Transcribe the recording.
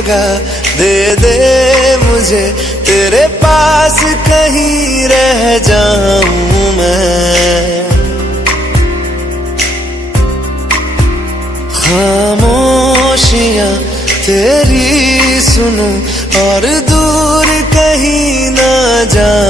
जगह दे दे मुझे, तेरे पास कहीं रह जाऊं मैं। खामोशियां तेरी सुनूं और दूर कहीं ना जाऊं।